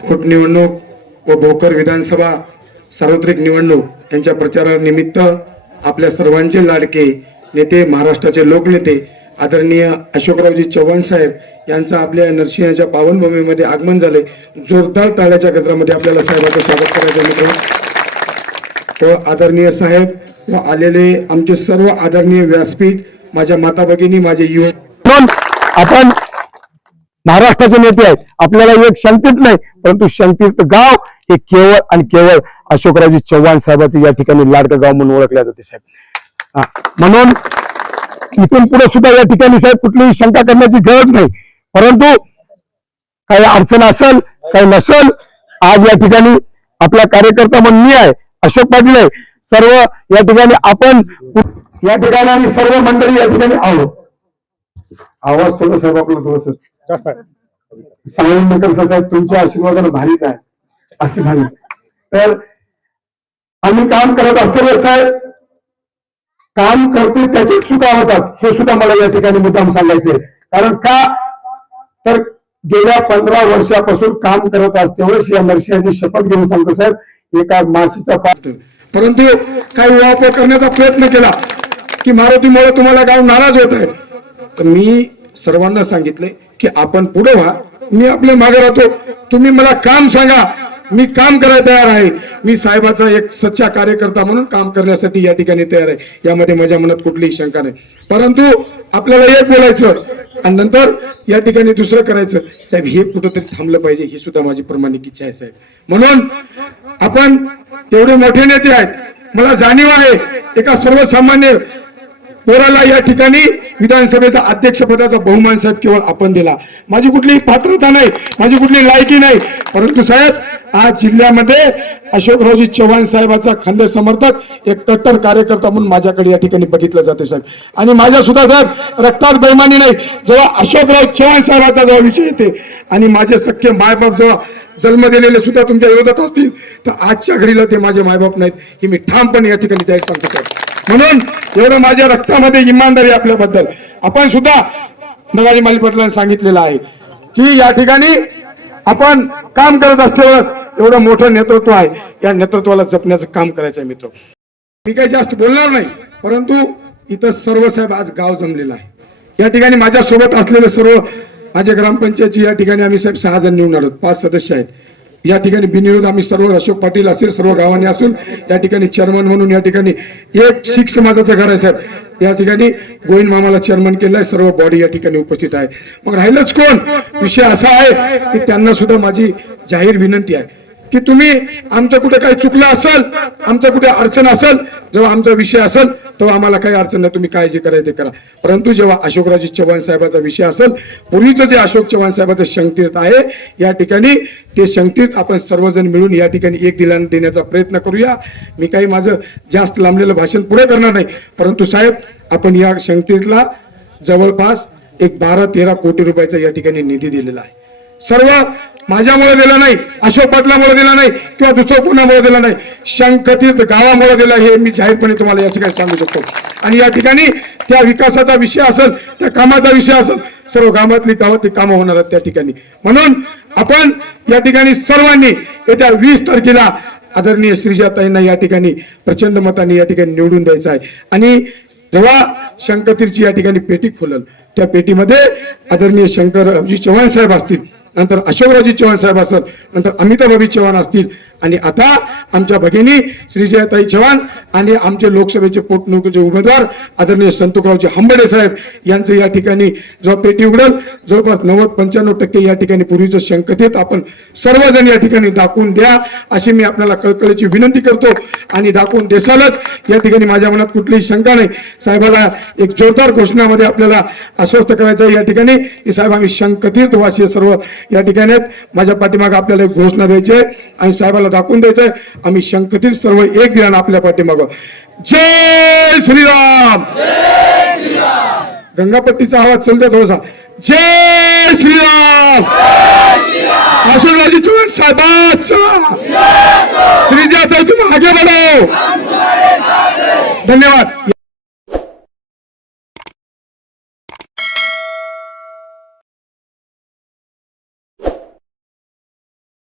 पोटनिवडणूक व भोकर विधानसभा सार्वत्रिक निवडणूक यांच्या प्रचारानिमित्त आपल्या सर्वांचे लाडके नेते महाराष्ट्राचे लोकनेते आदरणीय अशोकरावजी चव्हाण साहेब यांचं आपल्या नरसिंहाच्या पावनभूमीमध्ये आगमन झाले. जोरदार ताळ्याच्या गजरामध्ये आपल्याला साहेबांचं स्वागत करायचं मित्र व आदरणीय साहेब व आलेले आमचे सर्व आदरणीय व्यासपीठ माझ्या माता भगिनी माझे युवक आपण महाराष्ट्राचे नेते आहेत. आपल्याला एक शंकित नाही परंतु शंकित गाव हे केवळ आणि केवळ अशोकरावजी चव्हाण साहेबांचे या ठिकाणी लाडकं गाव म्हणून ओळखले जाते साहेब. हा, म्हणून इथून पुढे सुद्धा या ठिकाणी साहेब कुठलीही शंका करण्याची गरज नाही. परंतु काही अडचण असेल काही नसेल आज या ठिकाणी आपला कार्यकर्ता म्हणून मी आहे अशोक पाटील आहे. सर्व या ठिकाणी आपण या ठिकाणी आम्ही सर्व मंडळी या ठिकाणी आलो आवाज थोडं साहेब आपला थोडस. सावंतकर साहेब तुमच्या आशीर्वादाने भारीच आहे. अशी भारी. तर आम्ही काम करत असताना साहेब काम करते त्याच्याच चुका होतात. हे सुद्धा मला या ठिकाणी मुद्दाम सांगायचे कारण का? तर गेल्या पंधरा वर्षापासून काम करत असतेवेळेस या नरसिंहाची शपथ घेऊन सांगतो साहेब एका माशीचा पाठ परंतु काही वापर करण्याचा प्रयत्न केला की मारुतीमुळे तुम्हाला गाव नाराज होत आहे तर मी सर्वांना सांगितले की आपण पुढे व्हा. मी आपल्या मागे राहतो. तुम्ही मला काम सांगा. मी काम करायला तयार आहे. मी साहेबाचा एक सच्चा कार्यकर्ता म्हणून काम करण्यासाठी या ठिकाणी तयार आहे. यामध्ये माझ्या मनात कुठलीही शंका नाही. परंतु आपल्याला एक बोलायचं आणि नंतर या ठिकाणी दुसरं करायचं. साहेब हे कुठंतरी थांबलं पाहिजे ही सुद्धा माझी प्रमाणिक इच्छा आहे साहेब. म्हणून आपण एवढे मोठे नेते आहेत. मला जाणीव आहे एका सर्वसामान्य पोराला या ठिकाणी विधानसभेचा अध्यक्षपदाचा बहुमान साहेब केवळ आपण दिला. माझी कुठलीही पात्रता नाही माझी कुठली लायकी नाही. परंतु साहेब आज जिल्ह्यामध्ये अशोकरावजी चव्हाण साहेबाचा खंड समर्थक एक कट्टर कार्यकर्ता म्हणून माझ्याकडे या ठिकाणी बघितलं जाते साहेब. आणि माझ्या सुद्धा साहेब रक्तात बैमानी नाही. जेव्हा अशोकराव चव्हाण साहेबाचा जेव्हा विषय येते आणि माझे सख्खे मायबाप जेव्हा जन्म दिलेले सुद्धा तुमच्या विरोधात असतील तर आजच्या घडीला ते माझे मायबाप नाहीत. हे मी ठामपणे या ठिकाणी जाहीर सांगतो साहेब. म्हणून एवढं माझ्या रक्तामध्ये इमानदारी आपल्याबद्दल. आपण सुद्धा नगाजी माली पाटलांनी सांगितलेलं आहे की या ठिकाणी आपण काम करत असल्यावर एवढं मोठं नेतृत्व आहे. या नेतृत्वाला जपण्याचं काम करायचं आहे मित्र. मी काही जास्त बोलणार नाही परंतु इथं सर्व साहेब आज गाव जमलेलं आहे. या ठिकाणी माझ्यासोबत असलेले सर्व माझ्या ग्रामपंचायतची या ठिकाणी आम्ही साहेब सहा जण निवडणार आहोत पाच सदस्य आहेत. या ठिकाणी बिनविरोध आम्ही सर्व अशोक पाटील असेल सर्व गावांनी असून या ठिकाणी चेअरमन म्हणून या ठिकाणी एक शीख समाजाचं घर आहे साहेब या ठिकाणी गोविंद मामाला चेअरमन केलंय सर्व बॉडी या ठिकाणी उपस्थित आहे. मग राहिलंच कोण? विषय असा आहे की त्यांना सुद्धा माझी जाहीर विनंती आहे. की तुम्ही आमचं कुठे काही चुकलं असेल आमचं कुठे अडचण असेल जेव्हा आमचा विषय असेल तेव्हा आम्हाला काही अडचण नाही. तुम्ही काळजी करायचं ते करा. परंतु जेव्हा अशोकराजी चव्हाण साहेबाचा विषय असेल पूर्वीचं जे अशोक चव्हाण साहेबाचं शंकित आहे या ठिकाणी ते शंकित आपण सर्वजण मिळून या ठिकाणी एक दिला देण्याचा प्रयत्न करूया. मी काही माझं जास्त लांबलेलं भाषण पुढे करणार नाही. परंतु साहेब आपण या शंकितला जवळपास एक बारा तेरा कोटी रुपयाचा या ठिकाणी निधी दिलेला आहे. सर्व माझ्यामुळे दिला नाही अशोक पाटलामुळे दिला नाही किंवा दुसरं कोणामुळे दिला नाही. शंखतीर्थ गावामुळे दिला हे मी जाहीरपणे तुम्हाला या ठिकाणी सांगू शकतो. आणि या ठिकाणी त्या विकासाचा विषय असेल त्या कामाचा विषय असेल सर्व गावातली गावातली कामं होणार आहेत त्या ठिकाणी. म्हणून आपण या ठिकाणी सर्वांनी येत्या वीस तारखेला आदरणीय श्रीजाताईंना या ठिकाणी प्रचंड मताने या ठिकाणी निवडून द्यायचं आहे. आणि जेव्हा शंकतीरची या ठिकाणी पेटी खोलल त्या पेटीमध्ये आदरणीय शंकरजी चव्हाण साहेब असतील. नंतर अशोकरावजी चव्हाण साहेब असतात नंतर अमिताभजी चव्हाण असतील आणि आता आमच्या भगिनी श्रीजयताई चव्हाण आणि आमचे लोकसभेचे पोटनिवडणुकीचे उमेदवार आदरणीय संतोकरावजी हंबडे साहेब यांचं या ठिकाणी जेव्हा पेटी उघडल जवळपास नव्वद पंच्याण्णव टक्के या ठिकाणी पूर्वीचं शंकतेत आपण सर्वजण या ठिकाणी दाखवून द्या अशी मी आपल्याला कळकळीची विनंती करतो आणि दाखवून देसालच या ठिकाणी माझ्या मनात कुठलीही शंका नाही. साहेबाला एक जोरदार घोषणामध्ये आपल्याला आश्वस्त करायचं आहे या ठिकाणी की साहेब आम्ही शंकतीर्थ वासी सर्व या ठिकाणी आहेत. माझ्या पाठीमागे आपल्याला एक घोषणा द्यायची आहे आणि साहेबाला दाखवून द्यायचं आहे. आम्ही शंकतीर्थ सर्व एक दिनानं आपल्या पाठीमागं. जय श्रीराम! गंगापट्टीचा आवाज चलते थोडासा. जय श्रीराम! आशीर्वादी चव्हाण साहेबांचा. श्रीजाताई तुम्ही आगे बढो हो. धन्यवाद.